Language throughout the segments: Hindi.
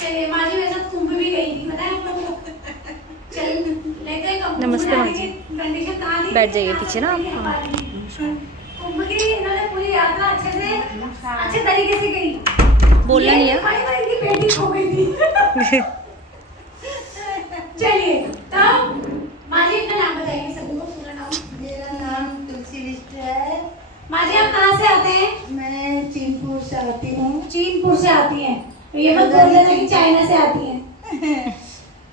चलिए माँ जी मेरे साथ कुंभ भी गई थी, पता है आप लोगों को। चल लेकर नमस्ते माँ जी। कंडीशन कहाँ थी, बैठ जाइए पीछे ना आप। कुंभ की इन्होंने पूरी यात्रा अच्छे तरीके से गई। बोलना नहीं है। इनकी बेटी खो गई थी। चलिए तब माँ जी अपना नाम बताइए सबको, पूरा नाम। मेरा नाम तुलसी बिष्ट है। माँ जी आप कहाँ से आते हैं? मैं चीनपुर से आती हूँ। चीनपुर से आती हैं, तो ये मत बोल देना कि चाइना से आती हैं।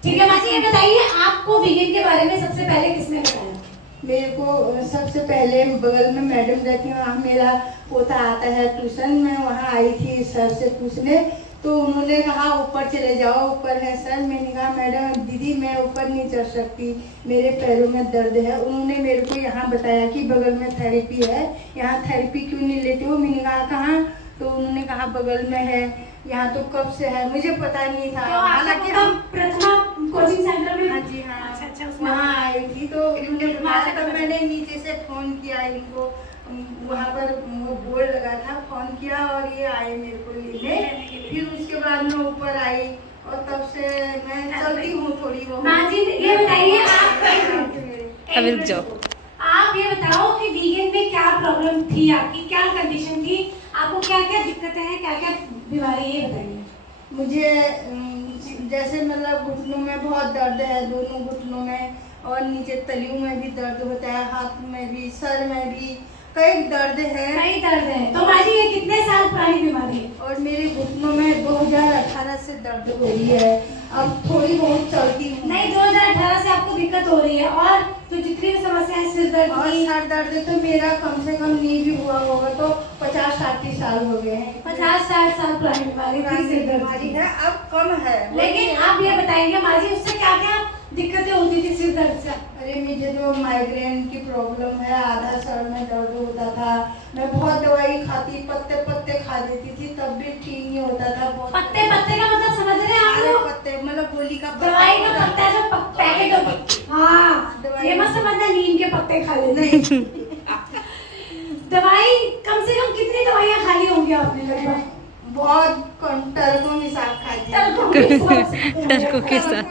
ठीक है माँ जी, ये बताइए आपको वीगन के बारे में सबसे पहले किसने बताया? मेरे को सबसे पहले बगल में मैडम रहती है, वहाँ मेरा पोता आता है ट्यूशन में, वहाँ आई थी सर से पूछने, तो उन्होंने कहा ऊपर चले जाओ, ऊपर है सर। मैंने कहा मैडम दीदी मैं ऊपर नहीं चढ़ सकती, मेरे पैरों में दर्द है। उन्होंने मेरे को यहाँ बताया कि बगल में थेरेपी है, यहाँ थेरेपी क्यों नहीं लेते हो? मैंने कहा कहाँ? तो उन्होंने कहा बगल में है। यहाँ तो कब से है मुझे पता नहीं था। हालांकि हम प्रथमा कोचिंग सेंटर में। हाँ जी हाँ, अच्छा वहाँ आई थी तो उन्होंने बताया, तब मैंने नीचे से फोन किया इनको, वहाँ पर वो बोर्ड लगा था, फोन किया और ये आए मेरे को लेने। फिर उसके बाद मैं ऊपर आई और तब से मैं चलती हूँ थोड़ी बहुत। माँ जी ये बताइए आप, अभी रुक जाओ, आप ये बताओ कि वीगन में क्या प्रॉब्लम थी, आपकी क्या कंडीशन थी, आपको क्या क्या दिक्कतें हैं, क्या क्या बीमारी, ये बताइए। मुझे जैसे मतलब घुटनों में बहुत दर्द है, दोनों घुटनों में, और नीचे तलियों में भी दर्द होता है, हाथ में भी, सर में भी कई दर्द है। कई दर्द है। तो माँ जी ये कितने साल पुरानी बीमारी है? और मेरे घुटनों में 2018 से दर्द हो रही है, अब थोड़ी बहुत चलती हूँ। नहीं 2018 से आपको दिक्कत हो रही है, और तो जितनी भी समस्या है सिर दर्द और सर दर्द तो मेरा कम से कम नहीं भी हुआ होगा तो 50-60 साल हो गए हैं। 50-60 साल पुरानी बीमारी है, अब कम है। लेकिन आप ये बताएंगे माँ जी उससे क्या क्या दिक्कतें होती थी सिर दर्द से? अरे मुझे तो माइग्रेन की प्रॉब्लम है, आधा सर में दर्द होता था, मैं बहुत दवाई खाती, पत्ते पत्ते खा देती थी तब भी ठीक नहीं होता था। पत्ते पत्ते का मतलब समझ रहे हैं आप लोग? पत्ते मतलब गोली का दवाई का पत्ता जो पैकेट होता, हाँ ये मत समझना नीम के पत्ते खा लेते। दवाई कम से कम कितनी दवाइयाँ खाली होंगी आपने लगभग? बहुत टर्कों के साथ खाई, टर्कों के साथ,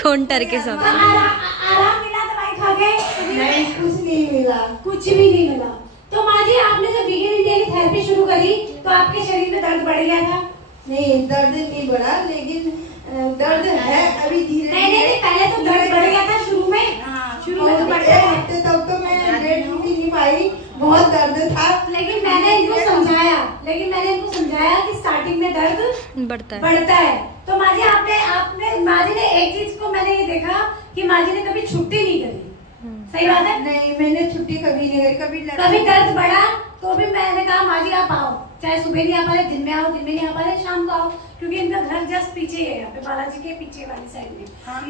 खोंटर के साथ। आराम मिला दवाई खा के? नहीं कुछ नहीं मिला, कुछ भी नहीं मिला। तो माँ जी आपने जब वीगन इंडिया की थेरेपी शुरू करी तो आपके शरीर में दर्द बढ़ गया था? नहीं दर्द नहीं बढ़ा, लेकिन दर्द है अभी धीरे नहीं पहले तो दर्द बढ़ गया था शुरू में। शुरू में तो बढ़ता है, हफ्ते तक तो मैं लेट भी नहीं पाई, बहुत दर्द था। लेकिन मैंने इनको समझाया कि स्टार्टिंग में दर्द बढ़ता है। तो माँ जी आपने माँ जी ने एक चीज को मैंने ये देखा कि माँ जी ने कभी छुट्टी नहीं करी। सही बात है? नहीं मैंने छुट्टी कभी नहीं करी, कभी दर्द बढ़ा तो भी मैंने कहा माँ जी आप आओ, चाहे सुबह नहीं आ पा रहे, दिन में आओ, दिन में नहीं आ पा रहे, शाम को आओ, क्योंकि इनका घर जस्ट पीछे है, यहाँ पे बालाजी के पीछे वाली साइड में। हाँ,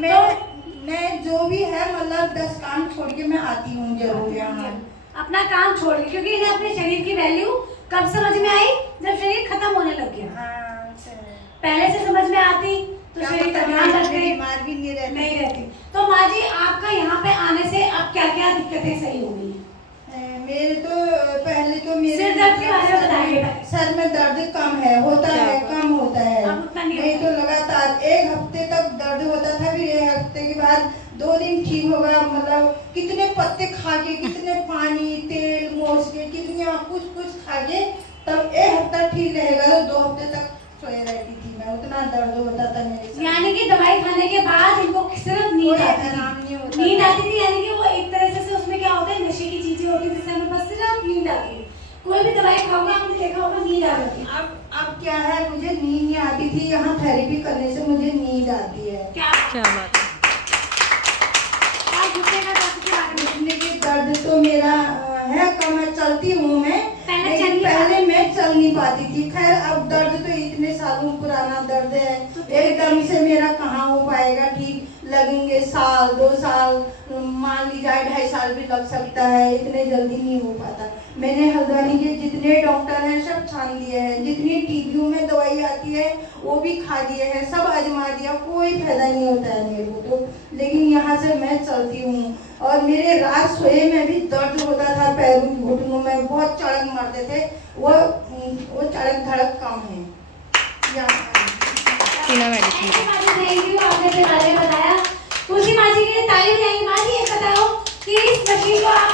मैं जो भी है मतलब 10 काम छोड़ के मैं आती हूँ जरूर यहाँ, अपना काम छोड़ के, क्योंकि इन्हें अपने शरीर की वैल्यू कब समझ में आई? जब शरीर खत्म होने लग गया। पहले से समझ में आती तो शरीर का ध्यान रखते, बीमार भी नहीं रहती। तो माँ जी आपका यहाँ पे आने से अब क्या क्या दिक्कतें सही हो गई? मेरे तो पहले तो मेरे सिर दर्द के बारे में बताइए। सर में दर्द कम है, होता है, कम होता है, नहीं तो लगातार 1 हफ्ते तक दर्द होता था, फिर 1 हफ्ते के बाद 2 दिन ठीक होगा। मतलब कितने पत्ते खा के, कितने पानी तेल मोस के, कितने कुछ खा के तब 1 हफ्ता ठीक रहेगा, तो 2 हफ्ते तक सोए रहती थी मैं, उतना दर्द होता था मेरे। यानी कि दवाई खाने के बाद इनको सिर्फ नींद आती थी, नींद आती थी, यानी कि वो एक तरह से उसमें क्या होता है, नशे की चीजें होती है जिससे हमें बस सिर्फ नींद आती है। कोई भी दवाई खाओगे आपने देखा होगा नींद आ जाती है। अब क्या है, मुझे नींद नहीं आती थी, यहाँ थेरेपी करने से मुझे नींद आती है। क्या बात है। घुटने के दर्द तो मेरा है कम, मैं चलती हूँ मैं, लेकिन पहले मैं चल नहीं पाती थी। खैर अब दर्द तो इतने सालों पुराना दर्द है, एकदम से मेरा कहाँ हो पाएगा ठीक, लगेंगे 1 2 साल, मान ली जाए 2.5 साल भी लग सकता है, इतने जल्दी नहीं हो पाता। मैंने हल्द्वानी के जितने डॉक्टर हैं सब छान लिए हैं, जितनी टीबियों में दवाई आती है वो भी खा लिए हैं, सब आजमा दिया, कोई फायदा नहीं होता है मेरे को तो। लेकिन यहाँ से मैं चलती हूँ, और मेरे रात सोए में भी दर्द होता था, पैरों घुटनों में बहुत चढ़क मारते थे, वो चढ़क धड़क कम है। बिना मेडिसिन के। थैंक यू, आपने अपने बारे में बताया। तुलसी माँ जी के लिए ताली बजाएंगे। माँ जी ये बताओ कि इस मशीन को आप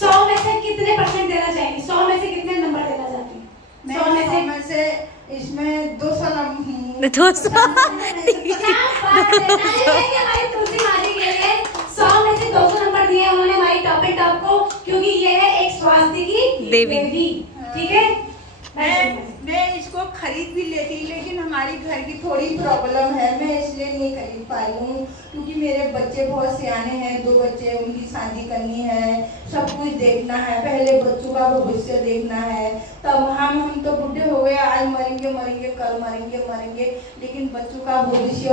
100 में से कितने % देना चाहेंगे? 100 में से कितने नंबर देना चाहती हैं? 100 में से इसमें 200 नंबर। 200 हमारी तुलसी माँ जी के लिए 100 में से 200 नंबर दिए उन्होंने हमारी टॉप एंड टॉप को, क्योंकि ये है एक स्वास्थ्य की देवी। ठीक है, मैं इसको खरीद भी लेती, लेकिन हमारी घर की थोड़ी प्रॉब्लम है, मैं इसलिए नहीं खरीद पाई हूँ, क्योंकि मेरे बच्चे बहुत सियाने हैं, 2 बच्चे, उनकी शादी करनी है, सब कुछ देखना है, पहले बच्चों का भविष्य देखना है। तब हम तो बूढ़े हो गए, आज मरेंगे मरेंगे, कल मरेंगे, लेकिन बच्चों का भविष्य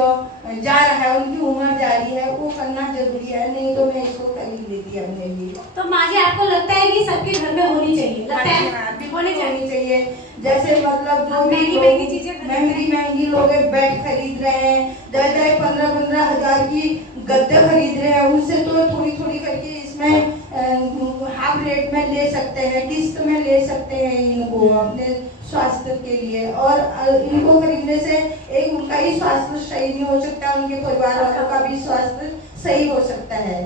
जा रहा है, उनकी उम्र जारी है, वो करना जरूरी है, नहीं तो मैं इसको खरीद लेती अपने लिए। तो माँ जी आपको लगता है कि सबके घर में होनी चाहिए? लगता है होनी चाहिए। जैसे मतलब जो महंगी चीजें, महंगी लोग बेड खरीद रहे हैं, 10-15 हजार की गद्दे खरीद रहे हैं, उनसे तो थोड़ी करके इसमें हाफ रेट में ले सकते हैं, किस्त में ले सकते हैं इनको अपने स्वास्थ्य के लिए। और इनको खरीदने से एक उनका ही स्वास्थ्य सही नहीं हो सकता, उनके परिवार वालों का भी स्वास्थ्य सही हो सकता है।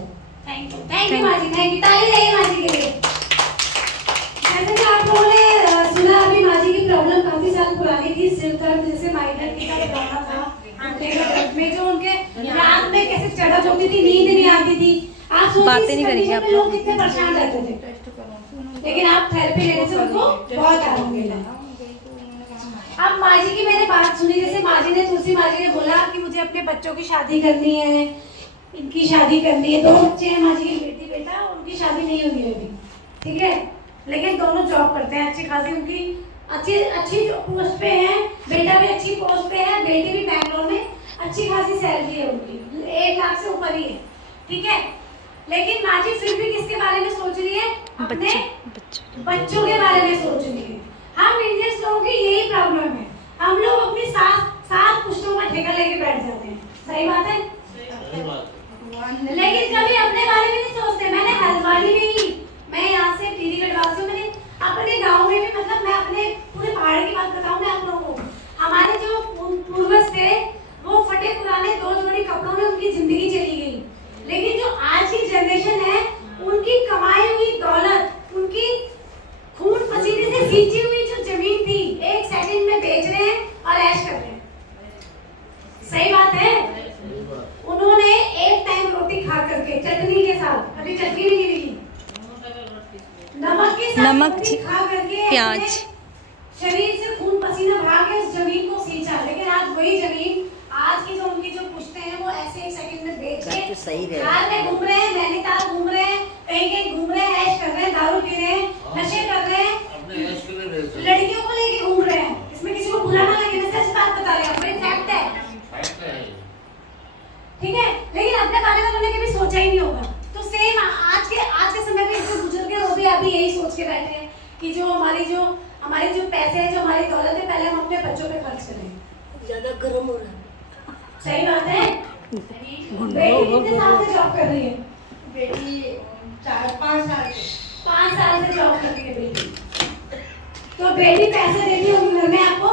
थैंक यू माँ जी, थैंक यू। ताली देंगे माँ जी के लिए। जैसे कि आप लोगों ने सुना, अभी माँ जी की प्रॉब्लम काफी साल पुरानी थी, सिर दर्द जैसे माइग्रेन की तरह रहता था, में जो उनके रात में कैसे चढ़त होती थी, नींद नहीं आती थी। आप बातें नहीं करेंगे आप लोग कितने परेशान रहते थे, लेकिन आप थेरेपी लेने से उनको बहुत आराम मिला। अब माँ जी की मैंने बात सुनी, जैसे माँ जी ने, तुलसी माँ जी ने बोला कि मुझे अपने बच्चों की शादी करनी है, इनकी शादी करनी है। 2 बच्चे हैं माँ जी की, बेटी बेटा, उनकी शादी नहीं हुई है अभी, ठीक है, लेकिन दोनों जॉब करते हैं अच्छी खासी, उनकी अच्छी पोस्ट पे है, बेटा भी अच्छी पोस्ट पे है, बेटी भी बैंगलोर में, अच्छी खासी सैलरी है उनकी, 1 लाख से ऊपर ही है, ठीक है। लेकिन माँ जी फिर भी किसके बारे में सोच रही है? अपने बच्चों के बारे में सोच रही है। हम इंडियंस लोगों की यही प्रॉब्लम है, हम लोग अपनी सात पुश्तों का ठेका लेके बैठ जाते हैं। सही बात है, लेकिन कभी अपने बारे में नहीं सोचते। मैंने हल्द्वानी में ही, मैं यहाँ से टीरी गढ़वाल से, मैंने अपने गांव में भी, मतलब मैं अपने पूरे पहाड़ की बात बताऊँ मैं आप लोगों को, हमारे जो पूर्वज थे वो फटे पुराने 2 जोड़ी कपड़ों में उनकी जिंदगी चली गई, लेकिन जो आज की जनरेशन है उनकी कमाई हुई दौलत, उनकी खून पसीने से सींची हुई जो जमीन थी, 1 सेकंड में बेच रहे हैं और ऐश कर रहे हैं। सही बात है, उन्होंने एक टाइम रोटी खा करके चटनी के साथ, कभी चटनी भी नहीं मिली, नमक के साथ रोटी खा करके प्याज, शरीर से खून पसीना बहा के उस जमीन को सींचा। लेकिन आज वही जमीन, आज की जो उनकी जो पुश्ते हैं, वो ऐसे 1 सेकंड में बेच के कार में घूम रहे हैं, नैनीताल घूम रहे हैं, कहीं घूम रहे हैं, ऐश कर रहे हैं, दारू पी रहे हैं, नशे कर रहे हैं, लड़कियों को लेके घूम रहे हैं। इसमें किसी को बुरा ना लगे, मैं सच बात बता रही हूँ, फैक्ट है, ठीक है। लेकिन अपने बारे में उन्होंने कभी सोचा ही नहीं होगा। तो सेम आज के समय में जो बुजुर्ग है वो भी अभी यही सोच के बैठे हैं कि जो हमारे जो पैसे हैं, जो हमारी दौलत है, पहले हम अपने बच्चों पे खर्च करें। ज्यादा गर्म हो रहा है। सही बात है। बेटी कितने साल से जॉब कर रही है? बेटी 4-5 साल 5 साल से जॉब कर रही है बेटी। तो बेटी पैसे देती होगी घर में आपको?